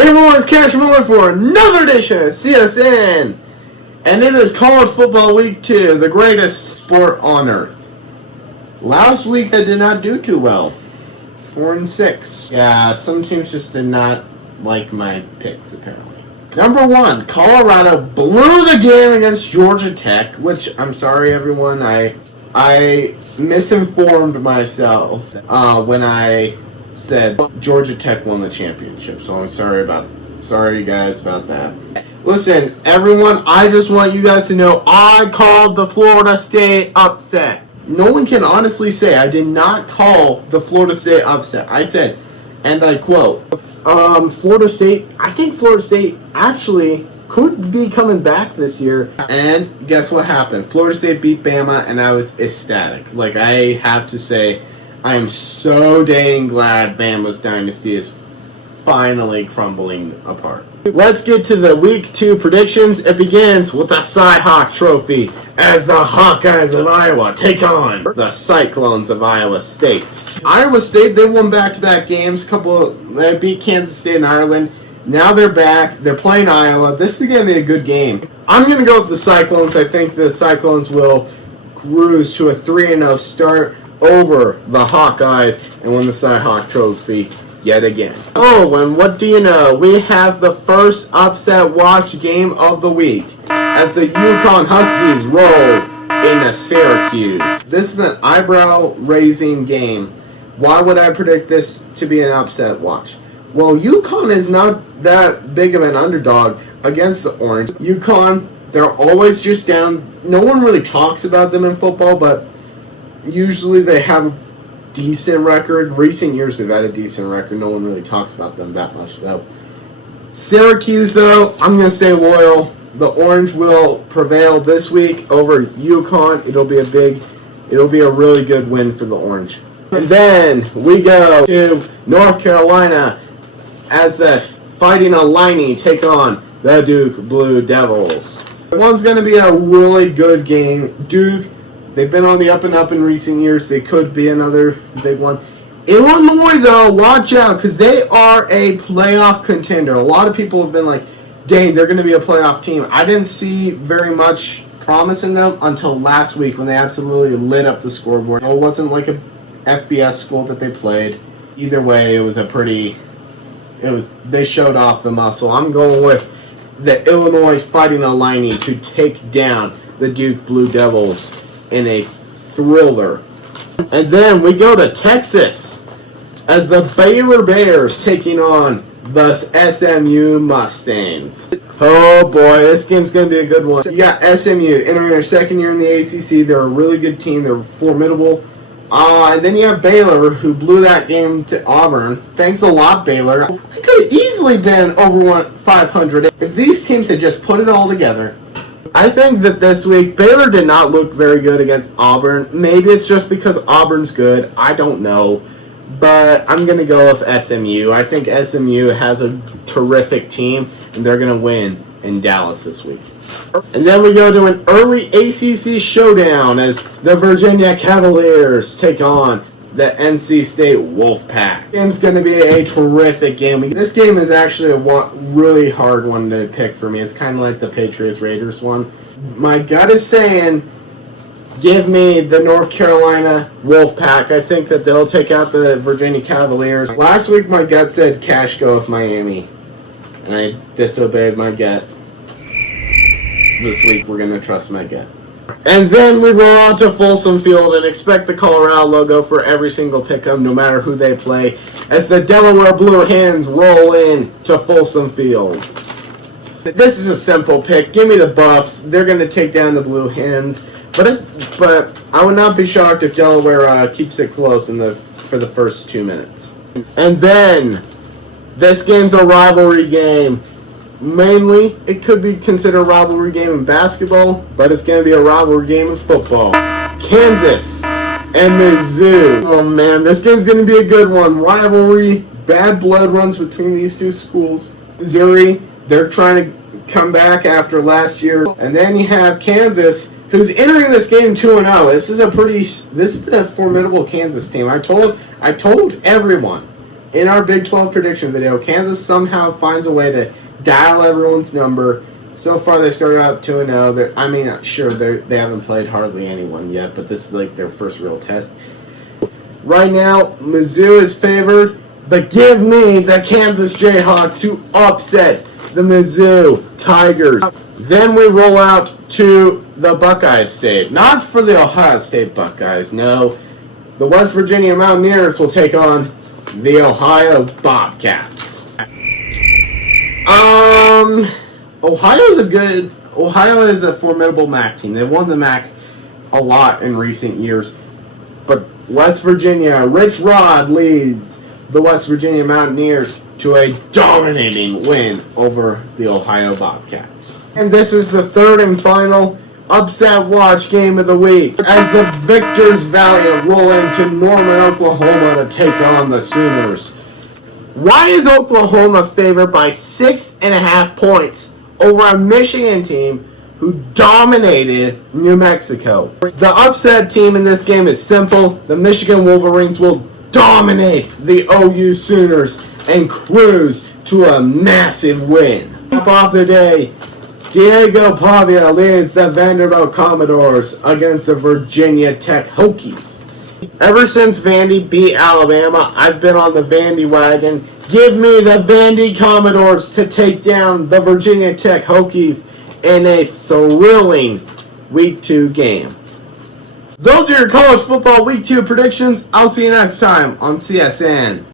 Hey everyone, it's Cash Miller for another edition of CSN. And it is College Football Week 2, the greatest sport on earth. Last week I did not do too well. 4-6. Yeah, some teams just did not like my picks apparently. Number 1, Colorado blew the game against Georgia Tech, which I'm sorry everyone, I misinformed myself when I said Georgia Tech won the championship, so I'm sorry guys about that. Listen, everyone, I just want you guys to know I called the Florida State upset. No one can honestly say I did not call the Florida State upset. I said, and I quote, Florida State, I think Florida State actually could be coming back this year. And guess what happened? Florida State beat Bama, and I was ecstatic. Like, I have to say, I am so dang glad Bama's dynasty is finally crumbling apart. Let's get to the Week 2 predictions. It begins with the Cy-Hawk Trophy as the Hawkeyes of Iowa take on the Cyclones of Iowa State. Iowa State, they won back-to-back games. They beat Kansas State and Ireland. Now they're back. They're playing Iowa. This is going to be a good game. I'm going to go with the Cyclones. I think the Cyclones will cruise to a 3-0 start over the Hawkeyes and win the Cy-Hawk Trophy yet again. Oh, and what do you know? We have the first upset watch game of the week as the UConn Huskies roll into Syracuse. This is an eyebrow-raising game. Why would I predict this to be an upset watch? Well, UConn is not that big of an underdog against the Orange. UConn, they're always just down. No one really talks about them in football, but usually they have a decent record. Recent years they've had a decent record. No one really talks about them that much, though. Syracuse, though, I'm going to stay loyal. The Orange will prevail this week over UConn. It'll be a really good win for the Orange. And then we go to North Carolina as the Fighting Illini take on the Duke Blue Devils. One's going to be a really good game. Duke, they've been on the up and up in recent years. They could be another big one. Illinois, though, watch out because they are a playoff contender. A lot of people have been like, dang, they're going to be a playoff team. I didn't see very much promise in them until last week when they absolutely lit up the scoreboard. It wasn't like a FBS school that they played. Either way, they showed off the muscle. I'm going with the Illinois Fighting Illini to take down the Duke Blue Devils in a thriller. And then we go to Texas as the Baylor Bears taking on the SMU Mustangs. Oh boy, this game's going to be a good one. You got SMU entering their second year in the ACC. They're a really good team. They're formidable. And then you have Baylor, who blew that game to Auburn. Thanks a lot, Baylor. I could have easily been over 500 if these teams had just put it all together. I think that this week, Baylor did not look very good against Auburn. Maybe it's just because Auburn's good. I don't know. But I'm going to go with SMU. I think SMU has a terrific team, and they're going to win in Dallas this week. And then we go to an early ACC showdown as the Virginia Cavaliers take on the NC State Wolfpack. Game's going to be a terrific game. This game is actually a really hard one to pick for me. It's kind of like the Patriots-Raiders one. My gut is saying, give me the North Carolina Wolfpack. I think that they'll take out the Virginia Cavaliers. Last week, my gut said cash go with Miami, and I disobeyed my gut. This week, we're going to trust my gut. And then we roll on to Folsom Field and expect the Colorado logo for every single pick-up, no matter who they play, as the Delaware Blue Hens roll in to Folsom Field. This is a simple pick. Give me the Buffs. They're going to take down the Blue Hens. But I would not be shocked if Delaware keeps it close for the first 2 minutes. And then, this game's a rivalry game. Mainly, it could be considered a rivalry game in basketball, but it's going to be a rivalry game in football. Kansas and Mizzou. Oh man, this game's going to be a good one. Rivalry, bad blood runs between these two schools. Missouri, they're trying to come back after last year. And then you have Kansas, who's entering this game 2-0. This is a formidable Kansas team. I told everyone in our Big 12 prediction video, Kansas somehow finds a way to dial everyone's number. So far, they started out 2-0. I mean, sure, they haven't played hardly anyone yet, but this is like their first real test. Right now, Mizzou is favored, but give me the Kansas Jayhawks to upset the Mizzou Tigers. Then we roll out to the Buckeye State. Not for the Ohio State Buckeyes, no. The West Virginia Mountaineers will take on the Ohio Bobcats. Ohio is a formidable MAC team. They've won the MAC a lot in recent years. But West Virginia, Rich Rod leads the West Virginia Mountaineers to a dominating win over the Ohio Bobcats. And this is the third and final upset watch game of the week as the victors valiant roll into Norman, Oklahoma to take on the Sooners. Why is Oklahoma favored by 6.5 points over a Michigan team who dominated New Mexico? The upset team in this game is simple. The Michigan Wolverines will dominate the OU Sooners and cruise to a massive win. Top off the day, Diego Pavia leads the Vanderbilt Commodores against the Virginia Tech Hokies. Ever since Vandy beat Alabama, I've been on the Vandy wagon. Give me the Vandy Commodores to take down the Virginia Tech Hokies in a thrilling Week 2 game. Those are your college football Week 2 predictions. I'll see you next time on CSN.